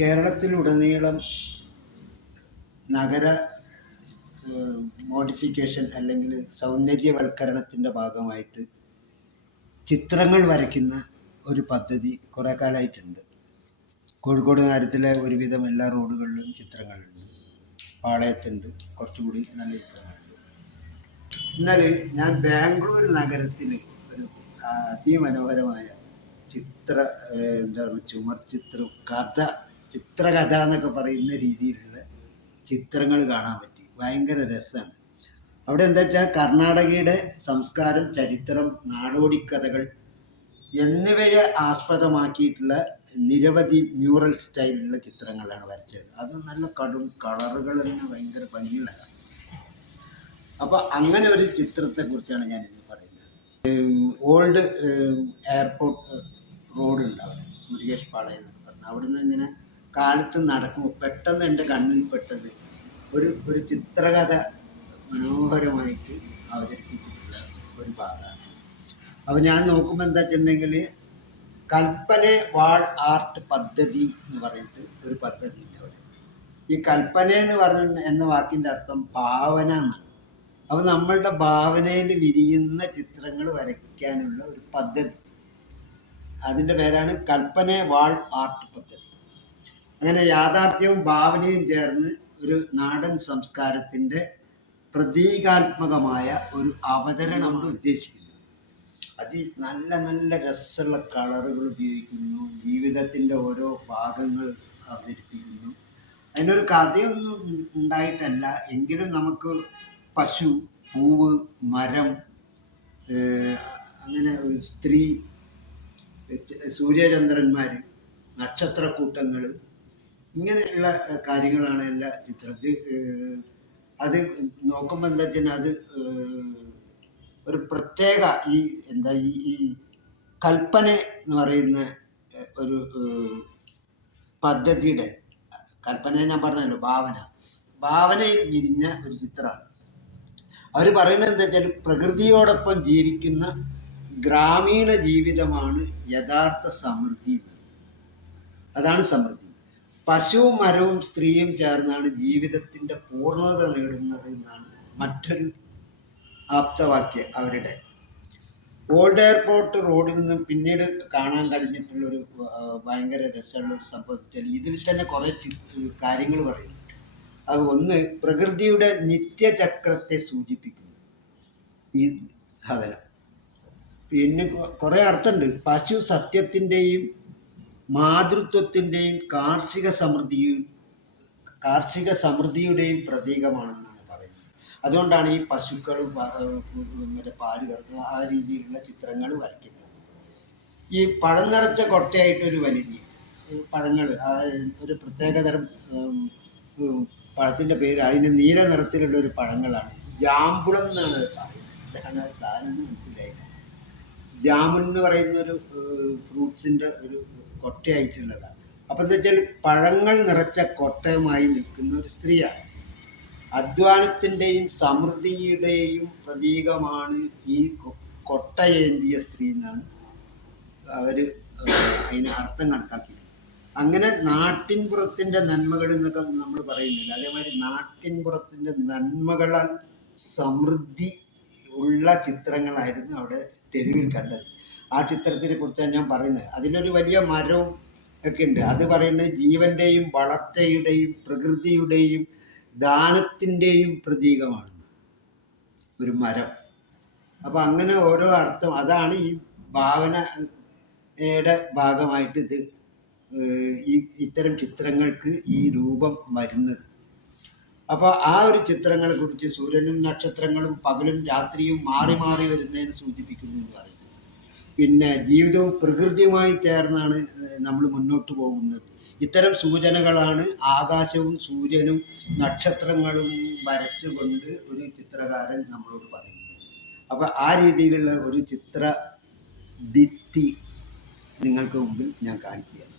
കേരളത്തിലുടനീളം നഗര മോഡിഫിക്കേഷൻ അല്ലെങ്കിൽ സൗന്ദര്യവൽക്കരണത്തിൻ്റെ ഭാഗമായിട്ട് ചിത്രങ്ങൾ വരയ്ക്കുന്ന ഒരു പദ്ധതി കുറേ കാലമായിട്ടുണ്ട്. കോഴിക്കോട് നഗരത്തിലെ ഒരുവിധം എല്ലാ റോഡുകളിലും ചിത്രങ്ങളുണ്ട്. പാളയത്തുണ്ട്, കുറച്ചുകൂടി നല്ല ചിത്രങ്ങളുണ്ട്. എന്നാൽ ഞാൻ ബാംഗ്ലൂർ നഗരത്തിൽ ഒരു അതിമനോഹരമായ ചുമർ ചിത്രം ചിത്രകഥ എന്നൊക്കെ പറയുന്ന രീതിയിലുള്ള ചിത്രങ്ങൾ കാണാൻ പറ്റി. ഭയങ്കര രസമാണ്. അവിടെ എന്താ വെച്ചാൽ കർണാടകയുടെ സംസ്കാരം, ചരിത്രം, നാടോടിക്കഥകൾ എന്നിവയെ ആസ്പദമാക്കിയിട്ടുള്ള നിരവധി മ്യൂറൽ സ്റ്റൈലിലുള്ള ചിത്രങ്ങളാണ് വരച്ചത്. അത് നല്ല കടും കളറുകൾ തന്നെ ഭയങ്കര ഭംഗിയുള്ളതാണ്. അപ്പോൾ അങ്ങനെ ഒരു ചിത്രത്തെക്കുറിച്ചാണ് ഞാൻ ഇന്ന് പറയുന്നത്. ഓൾഡ് എയർപോർട്ട് റോഡുണ്ട് അവിടെ, മുരുകേഷ് പാളയം എന്നൊക്കെ പറഞ്ഞു. അവിടുന്ന് ഇങ്ങനെ കാലത്ത് നടക്കുമ്പോൾ പെട്ടെന്ന് എൻ്റെ കണ്ണിൽപ്പെട്ടത് ഒരു ചിത്രകഥ മനോഹരമായിട്ട് അവതരിപ്പിച്ചിട്ടുള്ള ഒരു ഭാഗമാണ്. അപ്പോൾ ഞാൻ നോക്കുമ്പോൾ എന്താ വെച്ചിട്ടുണ്ടെങ്കിൽ കൽപ്പന വാൾ ആർട്ട് പദ്ധതി എന്ന് പറഞ്ഞിട്ട് ഒരു പദ്ധതി ഉണ്ട് അവിടെ. ഈ കൽപ്പന എന്ന് എന്ന വാക്കിൻ്റെ അർത്ഥം ഭാവന എന്നാണ്. അപ്പോൾ നമ്മളുടെ ഭാവനയിൽ വിരിയുന്ന ചിത്രങ്ങൾ വരയ്ക്കാനുള്ള ഒരു പദ്ധതി, അതിൻ്റെ പേരാണ് കൽപ്പന വാൾ ആർട്ട് പദ്ധതി. അങ്ങനെ യാഥാർത്ഥ്യവും ഭാവനയും ചേർന്ന് ഒരു നാടൻ സംസ്കാരത്തിൻ്റെ പ്രതീകാത്മകമായ ഒരു അവതരണം ഉദ്ദേശിക്കുന്നു. അത് നല്ല നല്ല രസമുള്ള കളറുകൾ ഉപയോഗിക്കുന്നു, ജീവിതത്തിൻ്റെ ഓരോ ഭാഗങ്ങൾ അവതരിപ്പിക്കുന്നു. അതിനൊരു കഥയൊന്നും ഉണ്ടായിട്ടല്ല, എങ്കിലും നമുക്ക് പശു, പൂവ്, മരം, അങ്ങനെ ഒരു സ്ത്രീ, സൂര്യചന്ദ്രന്മാർ, നക്ഷത്രക്കൂട്ടങ്ങൾ, ഇങ്ങനെയുള്ള കാര്യങ്ങളാണ് എല്ലാ ചിത്രത്തിൽ. അത് നോക്കുമ്പോൾ എന്താ വെച്ചാൽ അത് ഒരു പ്രത്യേക ഈ കൽപ്പന എന്ന് പറയുന്ന ഒരു പദ്ധതിയുടെ കൽപ്പന ഞാൻ പറഞ്ഞല്ലോ, ഭാവനയിൽ വിരിഞ്ഞ ഒരു ചിത്രമാണ്. അവർ പറയുന്നത് എന്താ വെച്ചാൽ പ്രകൃതിയോടൊപ്പം ജീവിക്കുന്ന ഗ്രാമീണ ജീവിതമാണ് യഥാർത്ഥ സമൃദ്ധി. അതാണ് സമൃദ്ധി. പശുവും മരവും സ്ത്രീയും ചേർന്നാണ് ജീവിതത്തിൻ്റെ പൂർണ്ണത നേടുന്നത് എന്നാണ് മറ്റൊരു ആപ്തവാക്യം അവരുടെ. ഓൾഡ് എയർപോർട്ട് റോഡിൽ നിന്നും പിന്നീട് കാണാൻ കഴിഞ്ഞിട്ടുള്ളൊരു ഭയങ്കര രസമുള്ള ഒരു സംഭവത്തിൽ ഇതിൽ തന്നെ കുറേ കാര്യങ്ങൾ പറയുന്നുണ്ട്. അത് ഒന്ന്, പ്രകൃതിയുടെ നിത്യചക്രത്തെ സൂചിപ്പിക്കുന്നു ഈ സാധനം. പിന്നെ കുറേ അർത്ഥമുണ്ട്. പശു സത്യത്തിൻ്റെയും മാതൃത്വത്തിൻ്റെയും കാർഷിക സമൃദ്ധിയുടെയും പ്രതീകമാണെന്നാണ് പറയുന്നത്. അതുകൊണ്ടാണ് ഈ പശുക്കളും മറ്റേ പാല് കറക്കുന്ന ആ രീതിയിലുള്ള ചിത്രങ്ങൾ വരയ്ക്കുന്നത്. ഈ പഴം നിറച്ച കൊട്ടയായിട്ടൊരു വനിതി, പഴങ്ങൾ, ഒരു പ്രത്യേകതരം പഴത്തിൻ്റെ പേര്, അതിന് നീല നിറത്തിലുള്ള ഒരു പഴങ്ങളാണ് ജാമ്പുളം എന്നാണ് പറയുന്നത്. ഇതാണ് സാധനം മനസ്സിലായില്ല. ജാമുൻ എന്ന് പറയുന്ന ഒരു ഫ്രൂട്ട്സിൻ്റെ ഒരു കൊട്ടയായിട്ടുള്ളതാണ്. അപ്പം എന്താ വെച്ചാൽ പഴങ്ങൾ നിറച്ച കൊട്ടയുമായി നിൽക്കുന്ന ഒരു സ്ത്രീയാണ്. അധ്വാനത്തിൻ്റെയും സമൃദ്ധിയുടെയും പ്രതീകമാണ് ഈ കൊട്ടയേന്തിയ സ്ത്രീ എന്നാണ് അവർ അതിന് അർത്ഥം കണക്കാക്കിയത്. അങ്ങനെ നാട്ടിൻപുറത്തിൻ്റെ നന്മകൾ എന്നൊക്കെ നമ്മൾ പറയുന്നില്ല, അതേമാതിരി നാട്ടിൻപുറത്തിൻ്റെ നന്മകളാൽ സമൃദ്ധി ഉള്ള ചിത്രങ്ങളായിരുന്നു അവിടെ തെരുവിൽ കണ്ടത്. ആ ചിത്രത്തിനെ കുറിച്ചാണ് ഞാൻ പറയുന്നത്. അതിലൊരു വലിയ മരവും ഒക്കെ ഉണ്ട്. അത് പറയുന്നത് ജീവൻ്റെയും വളർച്ചയുടെയും പ്രകൃതിയുടെയും ദാനത്തിൻ്റെയും പ്രതീകമാണ് ഒരു മരം. അപ്പം അങ്ങനെ ഓരോ അർത്ഥം, അതാണ് ഈ ഭാവനയുടെ ഭാഗമായിട്ട് ഇത്തരം ചിത്രങ്ങൾക്ക് ഈ രൂപം വരുന്നത്. അപ്പോൾ ആ ഒരു ചിത്രങ്ങളെ കുറിച്ച് സൂര്യനും നക്ഷത്രങ്ങളും പകലും രാത്രിയും മാറി മാറി വരുന്നതിന് സൂചിപ്പിക്കുന്നു എന്ന് പറയുന്നു. പിന്നെ ജീവിതവും പ്രകൃതിയുമായി ചേർന്നാണ് നമ്മൾ മുന്നോട്ട് പോകുന്നത്. ഇത്തരം സൂചനകളാണ് ആകാശവും സൂര്യനും നക്ഷത്രങ്ങളും വരച്ചുകൊണ്ട് ഒരു ചിത്രകാരൻ നമ്മളോട് പറയുന്നത്. അപ്പോൾ ആ രീതിയിലുള്ള ഒരു ചിത്ര ഭിത്തി നിങ്ങൾക്ക് മുമ്പിൽ ഞാൻ കാണിക്കുകയാണ്.